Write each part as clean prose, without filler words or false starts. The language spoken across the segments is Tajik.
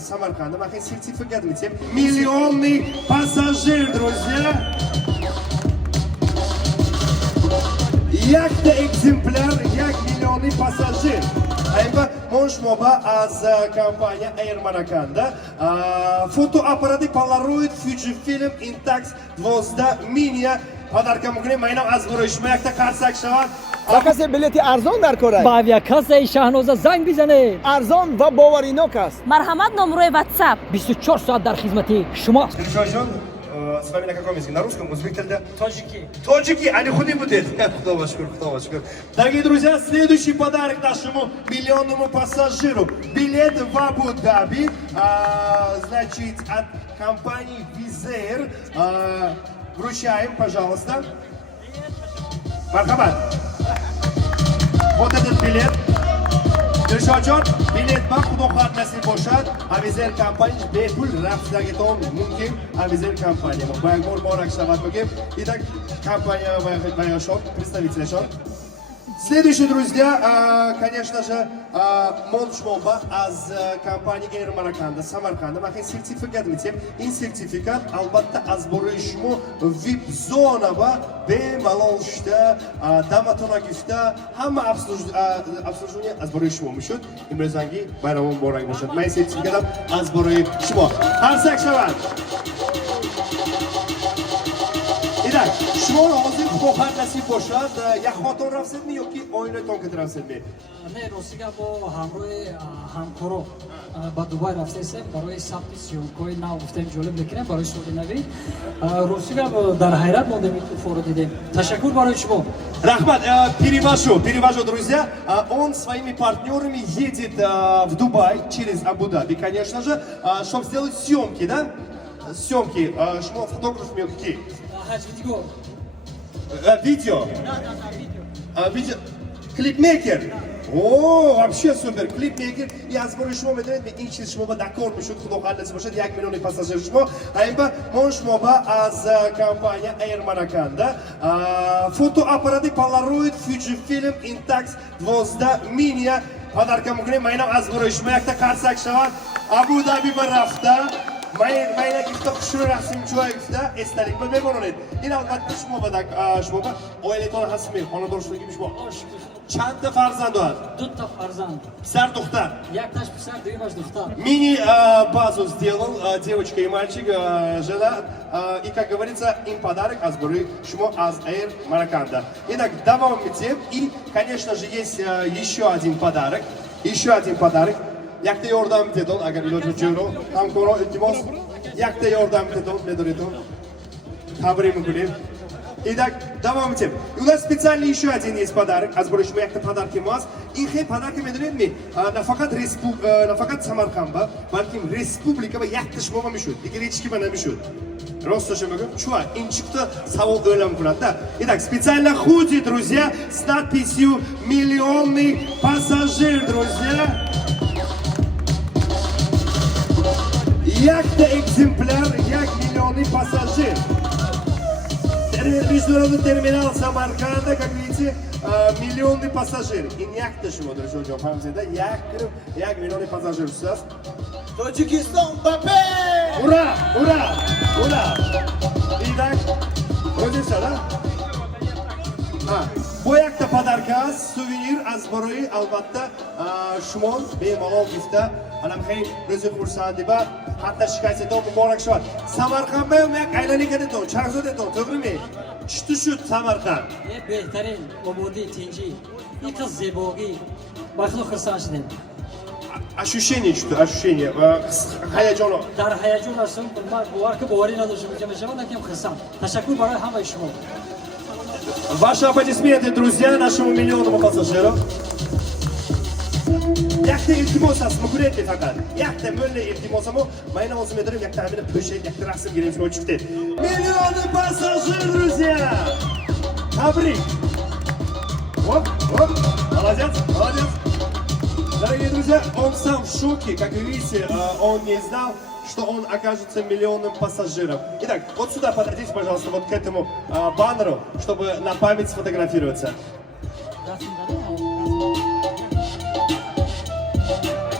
Самарканда. Махин сертификат летим. Миллионный пассажир, друзья. Якта экземпляр, як миллионный пассажир. Ayba Monshmoba az kompaniya Air Marakanda. Fotoapparati Polaroid Fujifilm Intax 12 mini podarka mugune maynam az burishmayakta qarsak shavad. Zakase bileti arzon dar koray. Ба авиакассаи Шаҳноза занг бизанед. Арзон ва боваринок аст. Марҳамат, номерои WhatsApp 24 соат дар хизмати шумост. Ильшойjon, с вами на каком языке? На русском, узбек тильде? Тоҷики. Тоджики, они худи будут. Худова шкур. Дорогие друзья, следующий подарок нашему миллионному пассажиру. Билет в Абу-Даби, значит, от компании Wizz Air. Вручаем, пожалуйста. Мархабат. Вот этот билет. Ильшойjon, билет ба Xudo xohlab nasib bo'lsa, Wizz Air компания bepul rafsdagitон mumkin. Wizz Air компания. Boyag'or borak shabat bo'lib. Итак, компания Баяшон, представитель Шон. Следующие, друзья, конечно же, Моншмоба из компании Air Marakanda, Самарканда. Махин сертификат летим. Ин сертификат, албатта, азборишму вип-зона ба, бемалолшта, даматона гифта, хамма обслуживание азборишму мушуд. Имрезанги, байрамон борак мушуд. Май сертификатам азборишму. Харсак шавад. Итак, шумо ҳозир хохар насиб бошад, як хотон рафседми ёки оинаатон ки рафседми? Не, ростига бо ҳамроҳи ҳамкоро ба Дубай рафтесем барои сабти сиёмкои нав гуфтем ҷолиб мекунем барои соли навӣ. Ростига дар ҳайрат мондем ин туфоро дидем. Ташаккур барои шумо. Рахмат, перевожу, друзья. Он своими партнерами едет в Дубай через Абу-Даби, конечно же, чтобы сделать съемки, да? Съемки, шумо фотограф мёки. Видео. Видео. Клипмейкер. О, вообще супер. Клипмейкер. Я сборы шумо медонед, ин чиз шумо ба дакор мешуд, худо хоҳад насиб бошад, 1 миллиони пассажир шумо. Аимба Моншмоба аз компания Air Marakanda. Фотоаппарати Polaroid Fujifilm Intax 12 mini podarka mugune maynam az burishmayakta qarsak shavad. Abu-Dabi ba rafta. Mayna gifta xushro rasm joyida esdalik ba bemoroled. In albatta shmoba oilaton hasmi xonadorchiligimiz bor. Чанда фарзанд дорад? 2 фарзанд. Писар, духтар? Якташ писар, дуимаш духтар. Мини базу сделал, девочка и мальчик, жена. И, как говорится, им подарок азбуры шумо аз Air Marakanda. Итак, давам идем. И, конечно же, есть еще один подарок. Якта yordam edin, agar iloji jo'ro, hamkoro iltimos. Yakta yordam edin, medoriton. Табрим гулим. Итак, давам идем. У нас специально еще один есть подарок. Азбуришмо якта подарки маз. И хей подарки медоредми. Нафакат Самарканда, балким республика ба якта шумо мешуд. Игречки ба намешуд. Просто же могу. Чува, инчикта савол o'ylam qiladi da. Итак, специально худи, друзья, с надписью «Миллионный пассажир», друзья. Якта экземпляр, як миллионный пассажир. Международный терминал Самарканда, как видите, миллионный пассажир. И якта шумо, друзья, да? Як миллионный пассажир. Тоҷикистон бапе! Ура! Итак, вроде все, да? Бо якта подарка, сувенир аз барои албатта шумо бемалол гифта. Анам хей рӯзи хурсандиба ҳатта шикастатон муборак шавад. Самарқанд баём як айланикадатон, чарзодатон, то'г'рими? Чӣ шуд Самарқанд? Беҳтарин ободии тинҷӣ, ин қиз зебогӣ. Ба худо хурсанд шудем. Ощущение что? Ощущение. Ҳаяҷон. Дар ҳаяҷон ҳастам, ман бовар ки боварӣ надоштам, мешавад, накем хурсанд. Ташаккур барои ҳамаи шумо. Ваши аплодисменты, друзья, нашему миллионному пассажиру. Якта илтимос аст, мукурет фақат. Якта мӯлла илтимосаму, майна озим медорем, якта ҳамина пӯшед, якта расм гирем шумо чиктед. Миллионный пассажир, друзья! Табрик! Вот, молодец. Дорогие друзья, он сам в шоке, как вы видите, он не знал, что он окажется миллионным пассажиром. Итак, вот сюда подойдите, пожалуйста, вот к этому баннеру, чтобы на память сфотографироваться.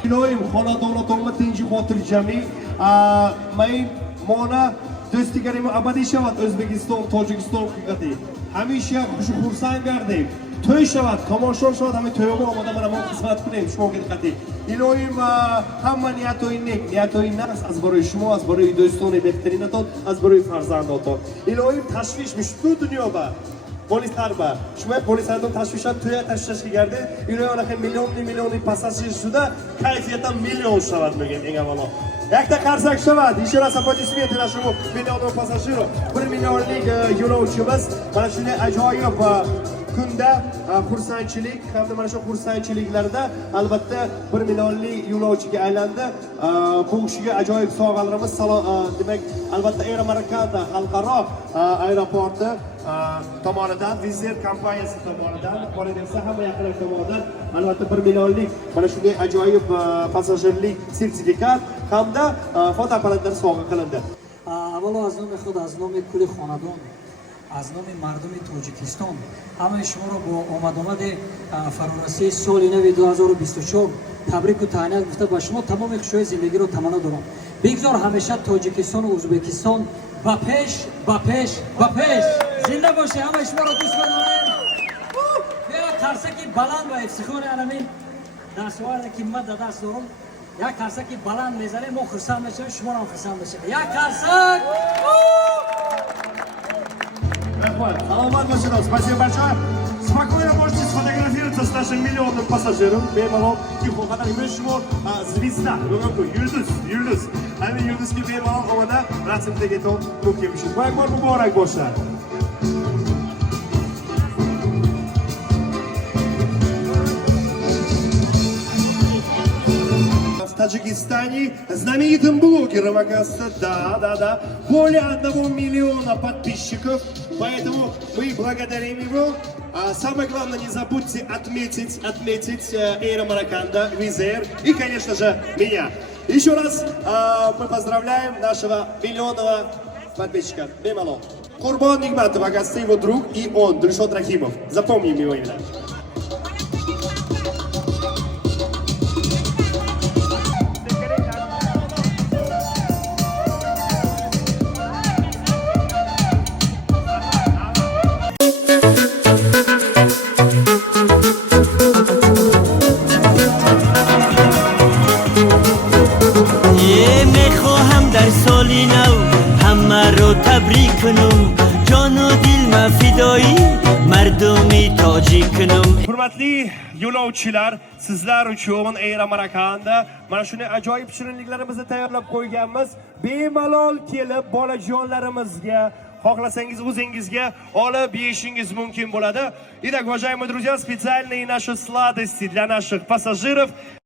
Iloyim xonadonlatomni tinchi xotirjamlik. May mona do'stliklarim abadiy shavat O'zbekiston, Tojikiston qiladi. Hamisha xursand gardek. To'y shavat, tomosha shavat, hamma to'yga omada mana bu xizmat qiling, shunga qiladi. Iloyim hamma niyatoyinlar az boray shimo, az boray do'stona behtarina tot, az boray farzandot. Iloyim tashvishmish bu dunyoda. Polislar var. Shunday polislardan tashvishlar to'ya tashlashga gardi. Iloyim millionli passajir shuda kayfiyatdan million shavat bo'lgan eng avvalo. Yakta qarsak shavat, еще раз аплодисменты нашему millionluk passajirу. 1 millionlik yo'lovchimiz mana shunday ajoyib kunda xursandchilik hamda mana shu xursandchiliklarda albatta 1 millionlik yo'lovchiga aylandi. Bu kishiga ajoyib sovg'alarimiz demak albatta Air Maracana xalqaro aeroporti tomonidan, Wizz Air kompaniyasi tomonidan, qolaversa hamma yaqinlar tomonidan albatta 1 millionlik mana shunday ajoyib passajirlik sertifikat hamda fotoapparatlar sovg'a qilindi. Avvalo az nomi xud, az nomi kuli xonadon, از نام مردم تاجیکستان همه شما را با آمد فرارسی سال نو 2024 تبریک و تهنیت گفته با شما تمام خوشی زندگی رو تمنا دارم. بگذار همیشه تاجیکستان و ازبکستان با پیش زنده باشه. همه شما را دوست بدارم. بیا ترسکی بلند و افتخار علمی دستوارد که من دست دارم. یک ترسکی بلند میزنه ما خرسند میشیم، شما را خرسند میشیم. یک ترسک Саламат машина, спасибо большое. Спокойно можете сфотографироваться с нашим миллионным пассажиром. Bemalol Kimxonadan Imishmor звезда, yulduz. Ana yulduzga bemalol havada rasmdagi tom mumkinmish. Bayramlar muborak bo'lsin. В Таджикистане знаменитым блогером, оказывается, да, более 1 миллиона подписчиков, поэтому мы благодарим его. Самое главное, не забудьте отметить Air Maracana, Wizz Air и, конечно же, меня. Еще раз мы поздравляем нашего миллионного подписчика Бемало. Курбан Нигматов, оказывается, его друг, и он, Дильшод Рахимов. Запомним его имя. تبریک کنم جان و دل ما فدایی مردمی تاجیک کنم. Hurmatli yo'lovchilar, sizlar uchun Air Maracana mana shunday ajoyib shirinliklarimizni tayyorlab qo'yganmiz. Bemalol kelib bolajonlarimizga, xohlasangiz o'zingizga olib yeyishingiz mumkin bo'ladi. Итак, уважаемые друзья, специальные наши сладости для наших пассажиров.